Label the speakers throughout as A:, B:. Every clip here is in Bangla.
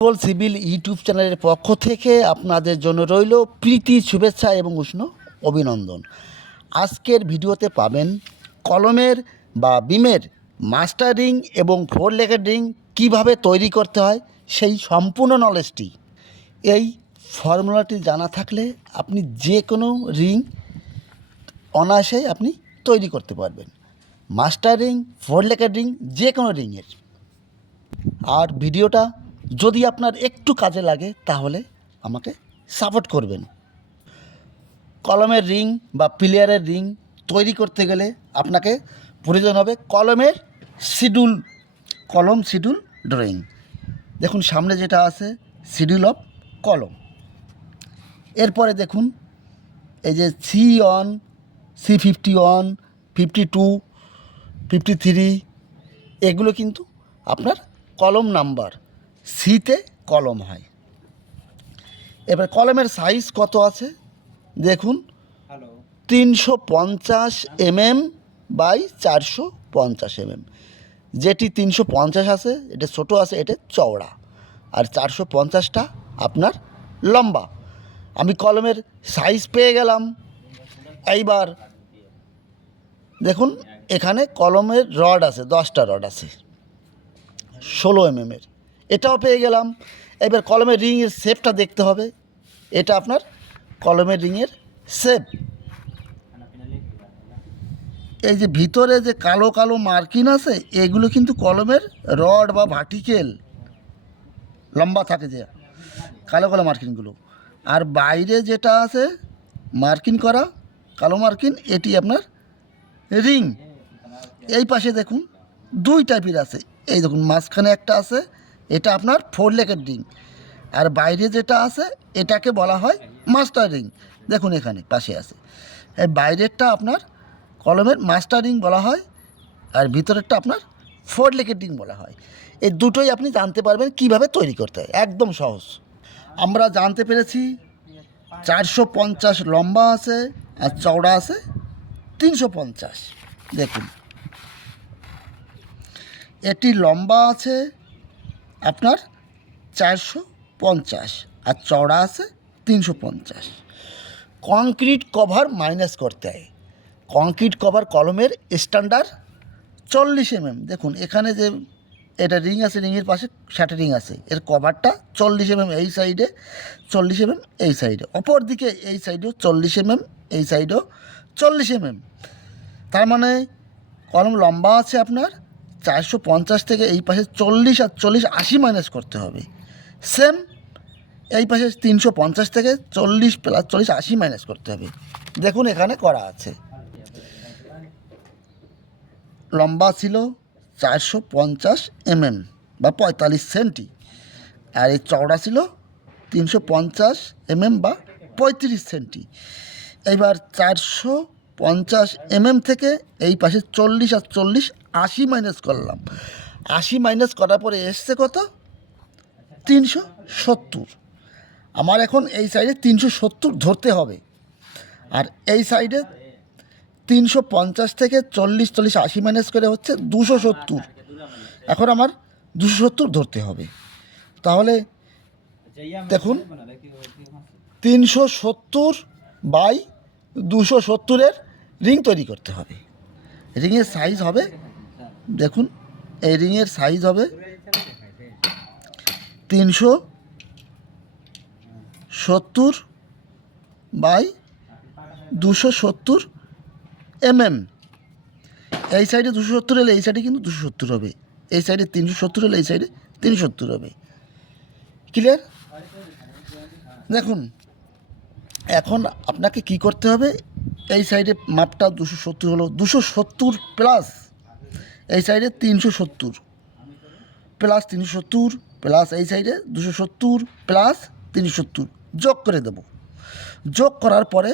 A: কেবল সিভিল ইউটিউব চ্যানেলের পক্ষ থেকে আপনাদের জন্য রইল প্রীতি, শুভেচ্ছা এবং উষ্ণ অভিনন্দন। আজকের ভিডিওতে পাবেন কলমের বা বিমের মাস্টার রিং এবং ফোর লেগের রিং কীভাবে তৈরি করতে হয়, সেই সম্পূর্ণ নলেজটি এই ফর্মুলাটি জানা থাকলে আপনি যে কোনো রিং অনায়াসে আপনি তৈরি করতে পারবেন। মাস্টার রিং ফোর লেগের রিং যে কোনো রিংয়ের। আর ভিডিওটা যদি আপনার একটু কাজে লাগে, তাহলে আমাকে সাপোর্ট করবেন। কলমের রিং বা প্লেয়ারের রিং তৈরি করতে গেলে আপনাকে প্রয়োজন হবে কলমের শিডিউল, কলম শিডিউল ড্রয়িং। দেখুন, সামনে যেটা আছে, শিডিউল অফ কলম। এরপরে দেখুন, এই যে C one C fifty one fifty two fifty three এগুলো কিন্তু আপনার কলম নাম্বার। সিতে কলম হয়। এবার কলমের সাইজ কত আছে? দেখুন। তিনশো পঞ্চাশ এমএম বাই চারশো পঞ্চাশ এমএম। যেটি তিনশো পঞ্চাশ আছে এটা ছোটো আছে এটা চওড়া। আর চারশো পঞ্চাশটা আপনার লম্বা। আমি কলমের সাইজ পেয়ে গেলাম। এইবার দেখুন এখানে কলমের রড আছে দশটা রড আছে। ষোলো এমএমের। এটাও পেয়ে গেলাম। এবার কলমের রিংয়ের শেপটা দেখতে হবে। এটা আপনার কলমের রিংয়ের শেপ এই যে ভিতরে যে কালো কালো মার্কিন আছে, এগুলো কিন্তু কলমের রড বা ভার্টিকেল লম্বা থাকে যে, কালো কালো মার্কিনগুলো আর বাইরে যেটা আছে মার্কিন করা, কালো মার্কিন এটি আপনার রিং। এই পাশে দেখুন, দুই টাইপের আছে। এই দেখুন, মাঝখানে একটা আছে এটা আপনার ফোর লেকের রিং আর বাইরে যেটা আছে, এটাকে বলা হয় মাস্টার রিং দেখুন এখানে, পাশে আছে। এই বাইরেরটা আপনার কলমের মাস্টার রিং বলা হয়, আর ভিতরেরটা আপনার ফোর লেকের রিং বলা হয়। এই দুটোই আপনি জানতে পারবেন কীভাবে তৈরি করতে হয়। একদম সহজ। আমরা জানতে পেরেছি, চারশো পঞ্চাশ লম্বা আছে আর চওড়া আছে তিনশো পঞ্চাশ। দেখুন। এটি লম্বা আছে আপনার চারশো পঞ্চাশ আর চওড়া আছে তিনশো পঞ্চাশ। কংক্রিট কভার মাইনাস করতে হয়। কংক্রিট কভার কলমের স্ট্যান্ডার্ড চল্লিশ এমএম। দেখুন, এখানে যে এটা রিং আছে রিংয়ের পাশে ষাটে রিং আছে। এর কভারটা চল্লিশ এম এই সাইডে, চল্লিশ এমএম এই সাইডে। অপর দিকে এই সাইডেও চল্লিশ এম এই সাইডেও চল্লিশ এমএম। তার মানে কলম লম্বা আছে আপনার চারশো পঞ্চাশ থেকে এই পাশে চল্লিশ আর চল্লিশ আশি মাইনাস করতে হবে। সেম এই পাশে তিনশো পঞ্চাশ থেকে চল্লিশ প্লাস চল্লিশ আশি মাইনাস করতে হবে। দেখুন এখানে করা আছে। লম্বা ছিল চারশো পঞ্চাশ এমএম বা পঁয়তাল্লিশ সেন্টি আর এই চওড়া ছিল তিনশো পঞ্চাশ এমএম বা পঁয়ত্রিশ সেন্টি এইবার চারশো পঞ্চাশ এমএম থেকে এই পাশে চল্লিশ আর চল্লিশ আশি মাইনাস করলাম। আশি মাইনাস করার পরে এসছে কত? তিনশো সত্তর। আমার এখন এই সাইডে তিনশো সত্তর ধরতে হবে। আর এই সাইডে তিনশো পঞ্চাশ থেকে চল্লিশ চল্লিশ, আশি মাইনাস করে হচ্ছে দুশো সত্তর। এখন আমার দুশো সত্তর ধরতে হবে। তাহলে দেখুন, তিনশো সত্তর বাই দুশো সত্তরের রিং তৈরি করতে হবে। রিংয়ের সাইজ হবে দেখুন, এই রিংয়ের সাইজ হবে তিনশো সত্তর বাই দুশো সত্তর এমএম। এই সাইডে দুশো সত্তর হলে এই সাইডে কিন্তু দুশো সত্তর হবে। এই সাইডে তিনশো সত্তর হলে এই সাইডে তিনশো সত্তর হবে। ক্লিয়ার দেখুন, এখন আপনাকে কি করতে হবে? এই সাইডে মাপটা দুশো সত্তর হলো দুশো সত্তর প্লাস এই সাইডে তিনশো সত্তর। প্লাস তিনশো সত্তর প্লাস এই সাইডে দুশো সত্তর প্লাস তিনশো সত্তর। যোগ করে দেব। যোগ করার পরে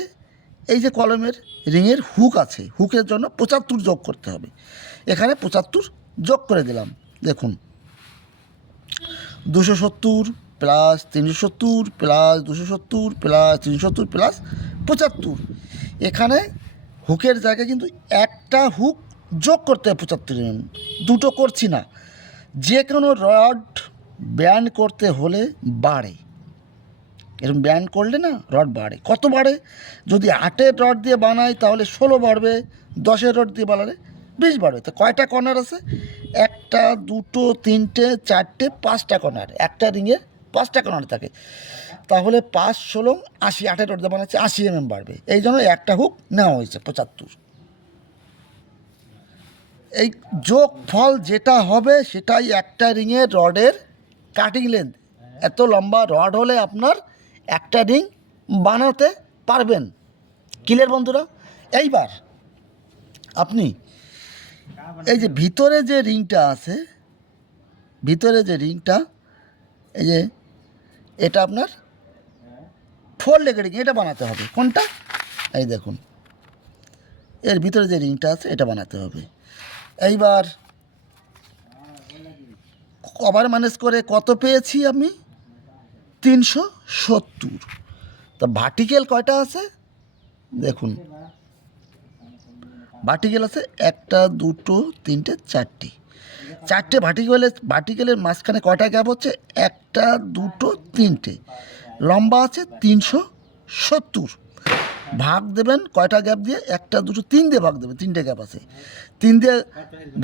A: এই যে কলমের রিংয়ের হুক আছে হুকের জন্য পঁচাত্তর যোগ করতে হবে। এখানে পঁচাত্তর যোগ করে দিলাম। দেখুন। দুশো সত্তর প্লাস তিনশো সত্তর প্লাস দুশো সত্তর প্লাস তিনশো সত্তর প্লাস পঁচাত্তর। এখানে হুকের জায়গায় কিন্তু একটা হুক যোগ করতে হবে পঁচাত্তর এমএম দুটো করছি না। যে কোনো রড ব্যান্ড করতে হলে বাড়ে। এরকম ব্যান্ড করলে না রড বাড়ে। কত বাড়ে? যদি আটের রড দিয়ে বানাই তাহলে ষোলো বাড়বে, দশের রড দিয়ে বানালে বিশ বাড়বে। তো কয়টা কর্নার আছে? একটা, দুটো, তিনটে, চারটে, পাঁচটা কর্নার। একটা রিংয়ে পাঁচটা কর্নার থাকে। তাহলে পাঁচ, ষোলো, আশি, আটের রড দিয়ে বানাচ্ছে, আশি এমএম বাড়বে। এই জন্য একটা হুক নেওয়া হয়েছে, পঁচাত্তর। এই যোগ ফল যেটা হবে সেটাই একটা রিংয়ের রডের কাটিং লেন্থ এত লম্বা রড হলে আপনার একটা রিং বানাতে পারবেন। কিলের বন্ধুরা? এইবার আপনি এই যে ভিতরে যে রিংটা আছে, ভিতরে যে রিংটা, এই যে এটা আপনার ফোর লেগের রিং এটা বানাতে হবে। কোনটা? এই দেখুন। এর ভিতরে যে রিংটা আছে, এটা বানাতে হবে। এইবার কভার ম্যানেজ করে কত পেয়েছি আমি? তিনশো সত্তর। তা ভার্টিক্যাল কয়টা আছে? দেখুন। ভার্টিক্যাল আছে একটা, দুটো, তিনটে, চারটে। চারটে ভার্টিক্যালের ভার্টিক্যালের মাঝখানে কয়টা গ্যাপ হচ্ছে? একটা, দুটো, তিনটে। লম্বা আছে তিনশো সত্তর। ভাগ দেবেন, কয়টা গ্যাপ দিয়ে? একটা, দুটো, তিন দিয়ে ভাগ দেবেন, তিনটে গ্যাপ আছে। তিন দিয়ে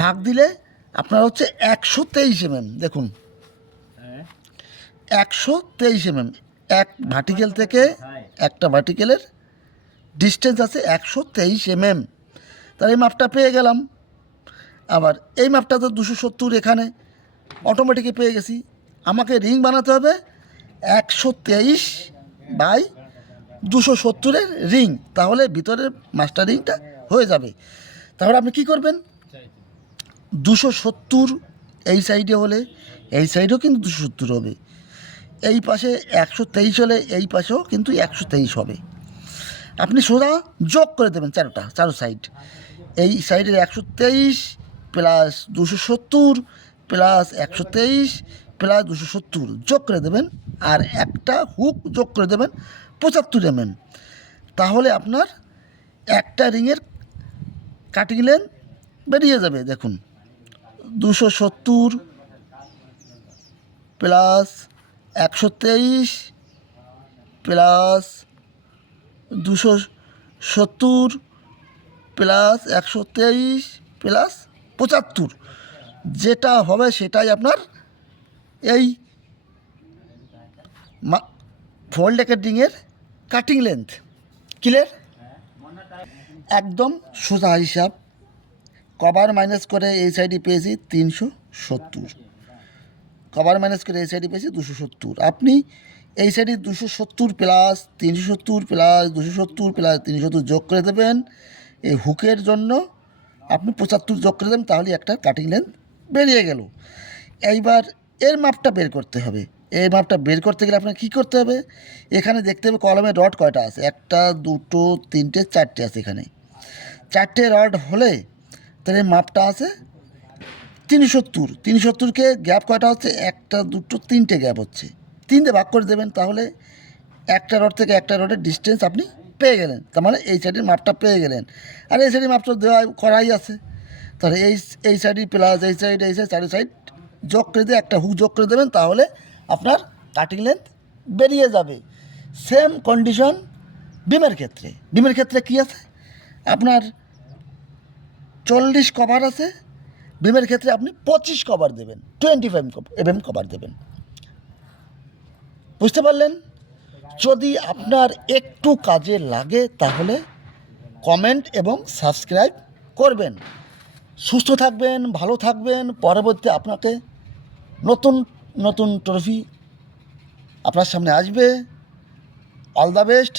A: ভাগ দিলে আপনার হচ্ছে একশো তেইশ এমএম দেখুন। একশো তেইশ এমএম এক ভার্টিক্যাল থেকে একটা ভার্টিক্যালের ডিস্টেন্স আছে একশো তেইশ এমএম তাহলে এই মাপটা পেয়ে গেলাম। আবার এই মাপটা তো দুশো সত্তর এখানে অটোমেটিকই পেয়ে গেছি। আমাকে রিং বানাতে হবে একশো তেইশ বাই দুশো সত্তরের রিং, তাহলে ভিতরের মাস্টার রিংটা হয়ে যাবে। তাহলে আপনি কি করবেন? দুশো সত্তর এই সাইডে হলে, এই সাইডেও কিন্তু দুশো সত্তর হবে। এই পাশে একশো তেইশ হলে, এই পাশেও কিন্তু একশো তেইশ হবে। আপনি সোজা যোগ করে দেবেন চারোটা, চারো সাইড। এই সাইডের একশো তেইশ প্লাস দুশো সত্তর প্লাস একশো তেইশ প্লাস দুশো সত্তর যোগ করে দেবেন, আর একটা হুক যোগ করে দেবেন পঁচাত্তর এমএম তাহলে আপনার একটা রিংয়ের কাটিং লেন বেরিয়ে যাবে, দেখুন। দুশো সত্তর প্লাস একশো তেইশ প্লাস দুশো সত্তর প্লাস একশো তেইশ প্লাস পঁচাত্তর। যেটা হবে সেটাই আপনার এই ফোল্ড রিংয়ের কাটিং লেন্থ ক্লিয়ার একদম সোজা হিসাব। কভার মাইনাস করে এই সাইডে পেয়েছি তিনশো সত্তর। কভার মাইনাস করে এই সাইডে পেয়েছি দুশো সত্তর। আপনি এই সাইডে দুশো সত্তর প্লাস তিনশো সত্তর প্লাস দুশো সত্তর প্লাস তিনশো সত্তর যোগ করে দেবেন। এই হুকের জন্য আপনি পঁচাত্তর যোগ করে দেবেন তাহলে একটা কাটিং লেন্থ বেরিয়ে গেল। এইবার এর মাপটা বের করতে হবে। এই মাপটা বের করতে গেলে আপনাকে কী করতে হবে? এখানে দেখতে হবে কলমের রড কয়টা আছে? একটা, দুটো, তিনটে, চারটে আছে এখানে। চারটে রড হলে তাহলে মাপটা আছে তিন সত্তর তিন সত্তরকে গ্যাপ কয়টা হচ্ছে? একটা, দুটো, তিনটে গ্যাপ হচ্ছে। তিনটে ভাগ করে দেবেন তাহলে একটা রড থেকে একটা রডের ডিস্টেন্স আপনি পেয়ে গেলেন। তার মানে এই সাইডের মাপটা পেয়ে গেলেন। আর এই সাইডের মাপটা দেওয়া করাই আছে। তাহলে এই এই সাইডই প্লাস এই সাইড এই সাইড, চারি সাইড যোগ করে দিয়ে একটা হুক যোগ করে দেবেন তাহলে আপনার কাটিং লেন্থ বেরিয়ে যাবে। সেম কন্ডিশন বিমের ক্ষেত্রে। বিমের ক্ষেত্রে কী আছে? আপনার চল্লিশ কভার আছে। বিমের ক্ষেত্রে আপনি পঁচিশ কভার দেবেন টোয়েন্টি ফাইভ এম কভার দেবেন। বুঝতে পারলেন? যদি আপনার একটু কাজে লাগে তাহলে কমেন্ট এবং সাবস্ক্রাইব করবেন। সুস্থ থাকবেন, ভালো থাকবেন। পরবর্তী আপনাকে নতুন নতুন ট্রফি আপনার সামনে আসবে। All the best